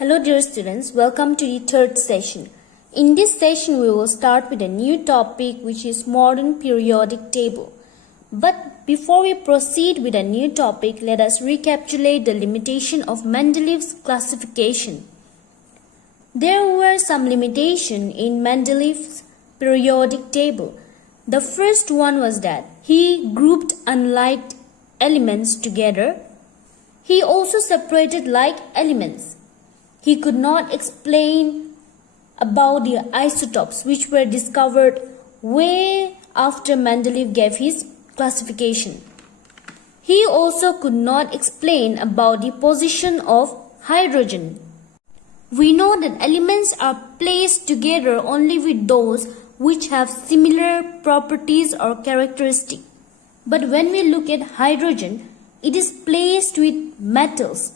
Hello dear students, welcome to the third session. In this session we will start with a new topic which is modern periodic table. But before we proceed with a new topic, let us recapitulate the limitation of Mendeleev's classification. There were some limitations in Mendeleev's periodic table. The first one was that he grouped unlike elements together. He also separated like elements. He could not explain about the isotopes which were discovered way after Mendeleev gave his classification. He also could not explain about the position of hydrogen. We know that elements are placed together only with those which have similar properties or characteristics. But when we look at hydrogen, it is placed with metals.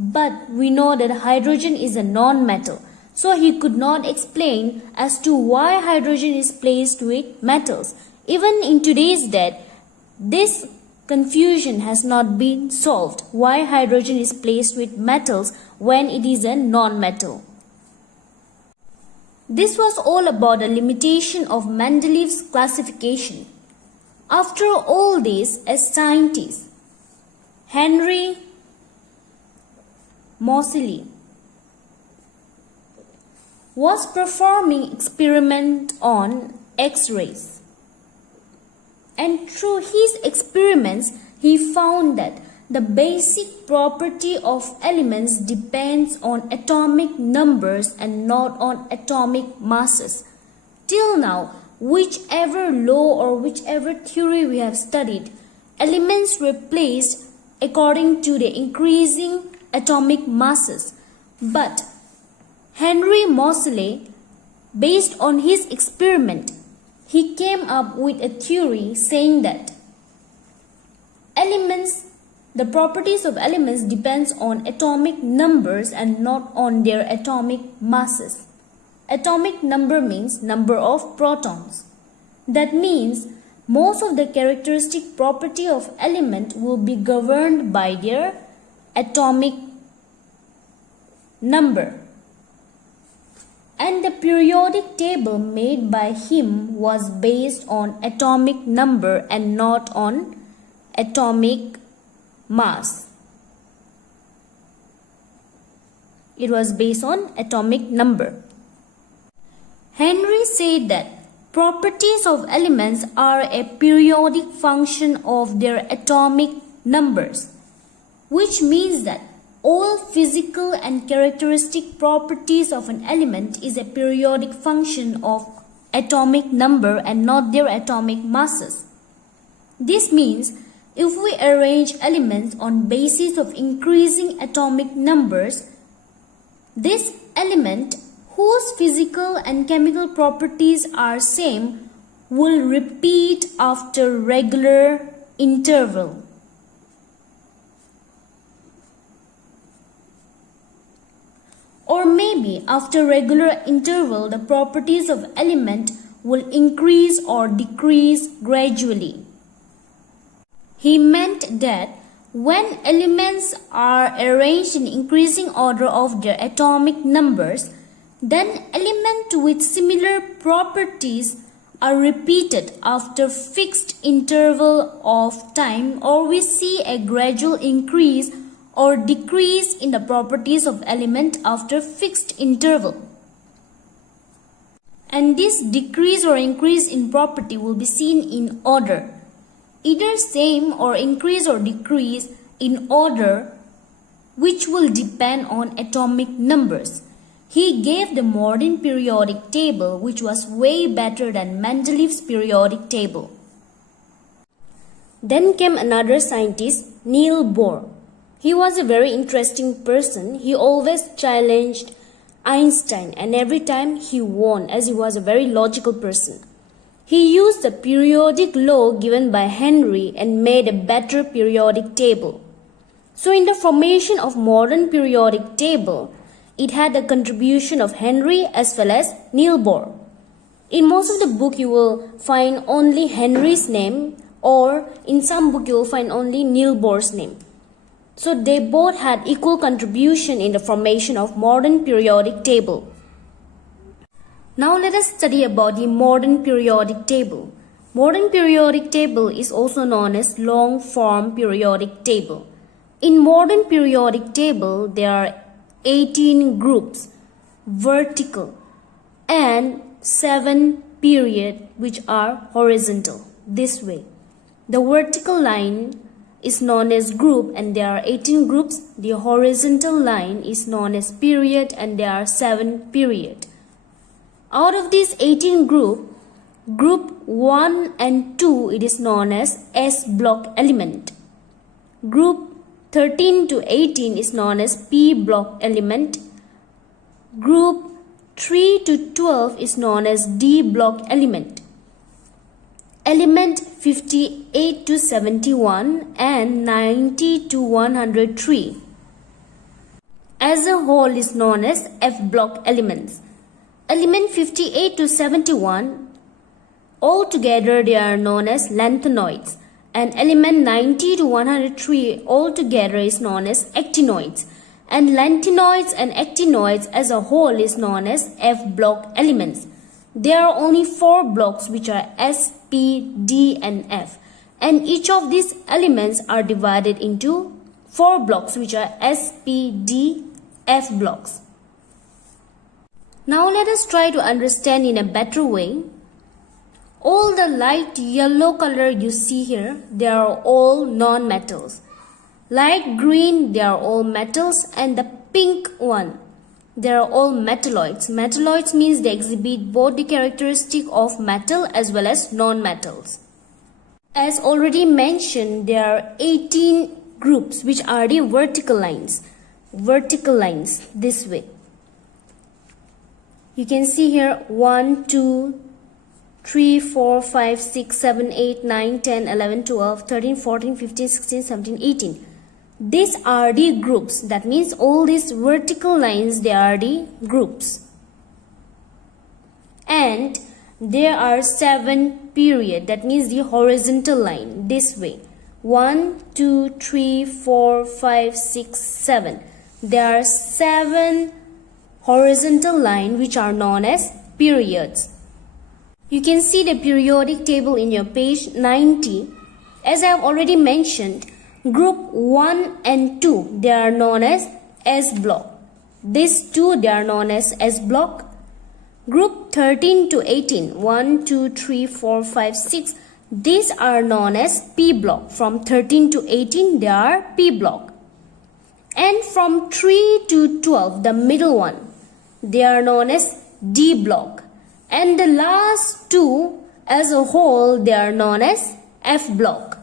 But we know that hydrogen is a non-metal. So he could not explain as to why hydrogen is placed with metals. Even in today's date, this confusion has not been solved. Why hydrogen is placed with metals when it is a non-metal. This was all about the limitation of Mendeleev's classification. After all this, as scientists, Henry Moseley was performing experiment on X-rays, and through his experiments he found that the basic property of elements depends on atomic numbers and not on atomic masses. Till now, whichever law or whichever theory we have studied, elements were placed according to the increasing atomic masses. But Henry Moseley, based on his experiment, he came up with a theory saying that the properties of elements depends on atomic numbers and not on their atomic masses. Atomic number means number of protons. That means most of the characteristic property of element will be governed by their atomic number. And the periodic table made by him was based on atomic number and not on atomic mass. It was based on atomic number. Henry said that properties of elements are a periodic function of their atomic numbers, which means that all physical and characteristic properties of an element is a periodic function of atomic number and not their atomic masses. This means if we arrange elements on basis of increasing atomic numbers, this element whose physical and chemical properties are same will repeat after regular interval. Or maybe after regular interval the properties of element will increase or decrease gradually. He meant that when elements are arranged in increasing order of their atomic numbers, then elements with similar properties are repeated after fixed interval of time, or we see a gradual increase or decrease in the properties of element after fixed interval. And this decrease or increase in property will be seen in order, either same or increase or decrease in order, which will depend on atomic numbers. He gave the modern periodic table, which was way better than Mendeleev's periodic table. Then came another scientist, Niels Bohr. He was a very interesting person. He always challenged Einstein, and every time he won, as he was a very logical person. He used the periodic law given by Henry and made a better periodic table. So in the formation of modern periodic table, it had the contribution of Henry as well as Niels Bohr. In most of the book you will find only Henry's name, or in some book you will find only Niels Bohr's name. So they both had equal contribution in the formation of modern periodic table. Now let us study about the modern periodic table. Modern periodic table is also known as long form periodic table. In modern periodic table, there are 18 groups, vertical, and 7 period which are horizontal, this way. The vertical line is known as group and there are 18 groups. The horizontal line is known as period and there are 7 period. Out of these 18 group 1 and 2 it is known as S block element. Group 13 to 18 is known as P block element. Group 3 to 12 is known as D block element. Element 58 to 71 and 90 to 103 as a whole is known as F block elements. Element 58 to 71 altogether they are known as lanthanoids, and element 90 to 103 altogether is known as actinoids, and lanthanoids and actinoids as a whole is known as F block elements. There are only 4 blocks which are S, P, D and F, and each of these elements are divided into 4 blocks which are S, P, D, F blocks. Now let us try to understand in a better way. All the light yellow color you see here, they are all non-metals. Light green, they are all metals, and the pink one, they are all metalloids. Metalloids means they exhibit both the characteristic of metal as well as non-metals. As already mentioned, there are 18 groups which are the vertical lines. Vertical lines this way. You can see here 1, 2, 3, 4, 5, 6, 7, 8, 9, 10, 11, 12, 13, 14, 15, 16, 17, 18. These are the groups. That means all these vertical lines, they are the groups. And there are 7 period. That means the horizontal line this way. 1, 2, 3, 4, 5, 6, 7. There are 7 horizontal line which are known as periods. You can see the periodic table in your page 90. As I have already mentioned, group 1 and 2 they are known as S block. These two they are known as S block. Group 13 to 18, 1, 2, 3, 4, 5, 6, these are known as P block. From 13 to 18 they are P block. And from 3 to 12, the middle one, they are known as D block. And the last two as a whole, they are known as F block.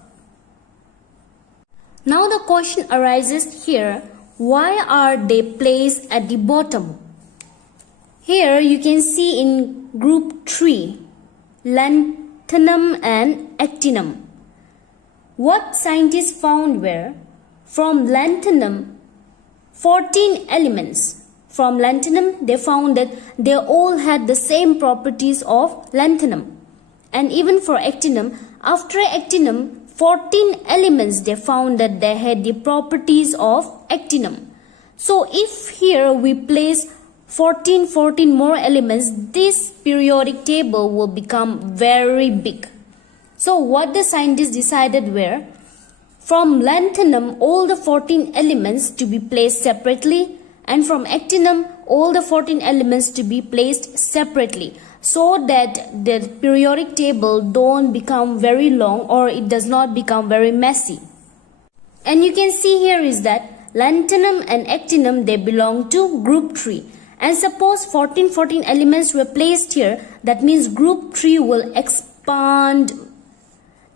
Now the question arises here, why are they placed at the bottom? Here you can see in group 3, lanthanum and actinium. What scientists found were, from lanthanum, 14 elements. From lanthanum, they found that they all had the same properties of lanthanum. And even for actinium, after actinium, 14 elements they found that they had the properties of actinium. So if here we place 14 more elements, this periodic table will become very big. So what the scientists decided were, from lanthanum all the 14 elements to be placed separately, and from actinium all the 14 elements to be placed separately, so that the periodic table don't become very long or it does not become very messy. And you can see here is that lanthanum and actinium, they belong to group 3. And suppose 14 elements were placed here, that means group 3 will expand.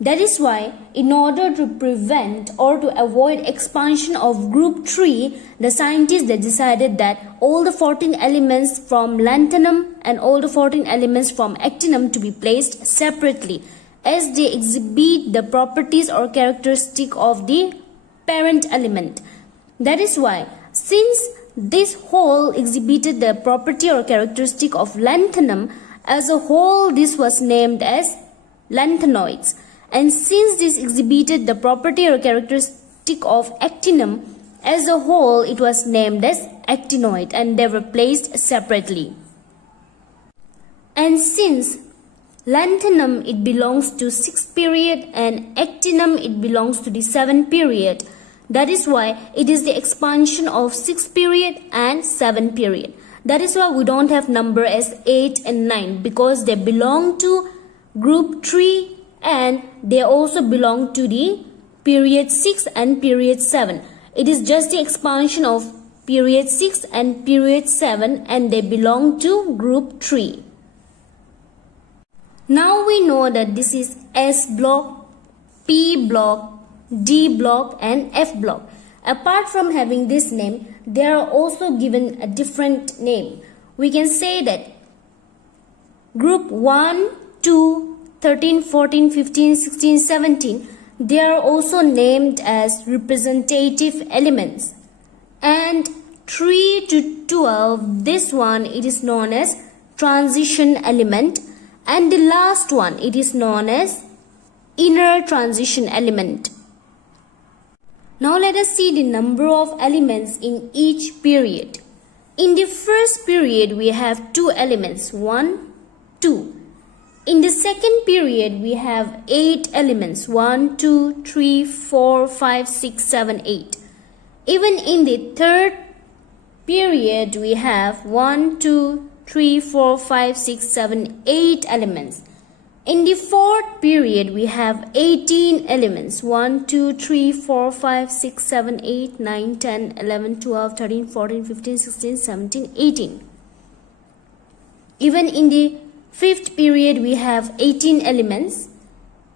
That is why, in order to prevent or to avoid expansion of group 3, the scientists they decided that all the 14 elements from lanthanum and all the 14 elements from actinium to be placed separately, as they exhibit the properties or characteristic of the parent element. That is why, since this whole exhibited the property or characteristic of lanthanum, as a whole this was named as lanthanoids. And since this exhibited the property or characteristic of actinium, As a whole, it was named as actinoid and they were placed separately. And since lanthanum it belongs to 6th period and actinum it belongs to the 7th period, that is why it is the expansion of 6th period and 7th period. That is why we don't have number as 8 and 9, because they belong to group 3 and they also belong to the period 6 and period 7. It is just the expansion of period 6 and period 7 and they belong to group 3. Now we know that this is S block, P block, D block and F block. Apart from having this name, they are also given a different name. We can say that group 1, 2, 13, 14, 15, 16, 17, they are also named as representative elements. And 3 to 12, this one it is known as transition element. And the last one, it is known as inner transition element. Now let us see the number of elements in each period. In the first period, we have 2 elements, 1, 2. In the second period, we have 8 elements, 1, 2, 3, 4, 5, 6, 7, 8. Even in the third period, we have 1, 2, 3, 4, 5, 6, 7, 8 elements. In the fourth period, we have 18 elements. 1, 2, 3, 4, 5, 6, 7, 8, 9, 10, 11, 12, 13, 14, 15, 16, 17, 18. Even in the fifth period, we have 18 elements.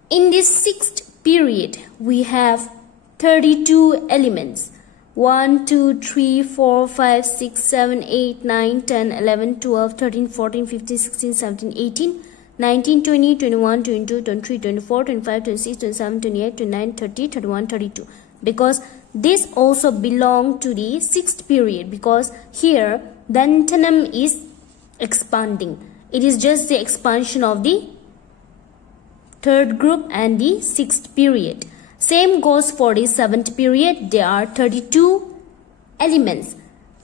In the sixth period, we have 32 elements. 1, 2, 3, 4, 5, 6, 7, 8, 9, 10, 11, 12, 13, 14, 15, 16, 17, 18, 19, 20, 21, 22, 23, 24, 25, 26, 27, 28, 29, 30, 31, 32. Because this also belong to the sixth period, because here the lanthanum is expanding. It is just the expansion of the third group and the sixth period. Same goes for the seventh period. There are 32 elements.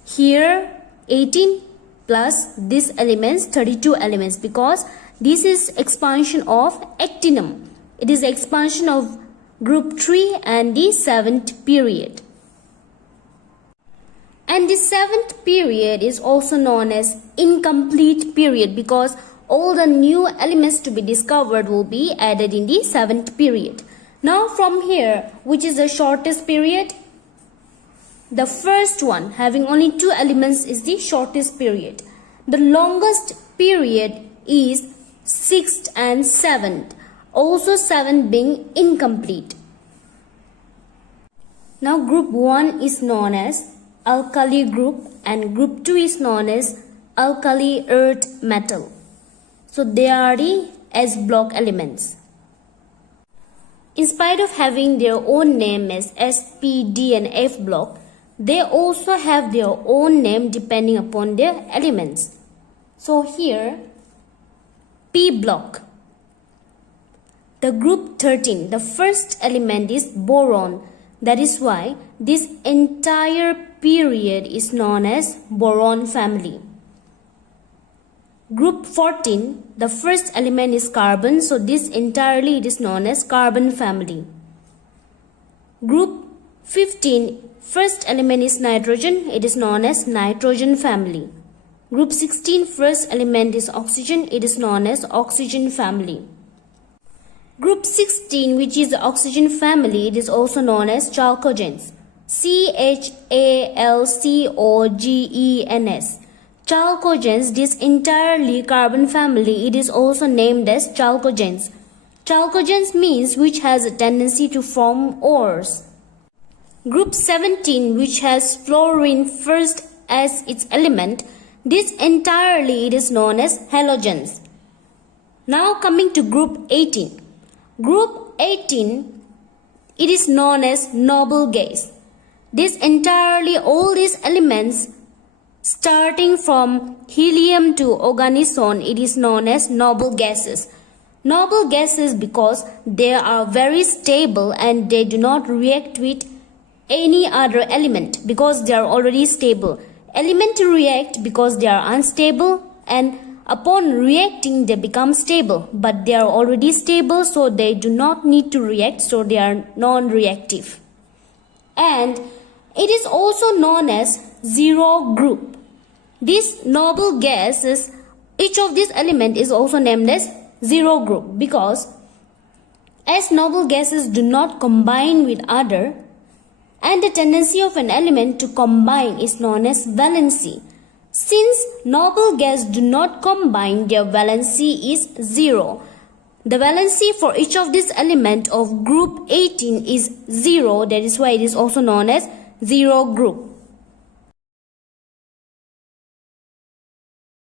Here 18 plus these elements, 32 elements, because this is expansion of actinum. It is expansion of group 3 and the 7th period. And the 7th period is also known as incomplete period, because all the new elements to be discovered will be added in the 7th period. Now from here, which is the shortest period? The first one, having only 2 elements, is the shortest period. The longest period is 6th and 7th, also 7th being incomplete. Now group 1 is known as alkali group and group 2 is known as alkali earth metal. So they are the S block elements. In spite of having their own name as S, P, D and F block, they also have their own name depending upon their elements. So here P block, the group 13, the first element is boron. That is why this entire period is known as boron family. Group 14, the first element is carbon, so this entirely it is known as carbon family. Group 15, first element is nitrogen, it is known as nitrogen family. Group 16, first element is oxygen, it is known as oxygen family. Group 16, which is the oxygen family, it is also known as chalcogens. CHALCOGENS. Chalcogens, this entirely carbon family, it is also named as chalcogens. Chalcogens means which has a tendency to form ores. Group 17, which has fluorine first as its element, this entirely it is known as halogens. Now coming to group 18. Group 18, it is known as noble gas. This entirely, all these elements starting from helium to oganesson, it is known as noble gases. Noble gases because they are very stable and they do not react with any other element because they are already stable. Element react because they are unstable, and upon reacting they become stable, but they are already stable, so they do not need to react, so they are non-reactive. And it is also known as zero group. These noble gases, each of these elements is also named as zero group because as noble gases do not combine with other, and the tendency of an element to combine is known as valency. Since noble gases do not combine, their valency is 0. The valency for each of these elements of group 18 is 0. That is why it is also known as zero group.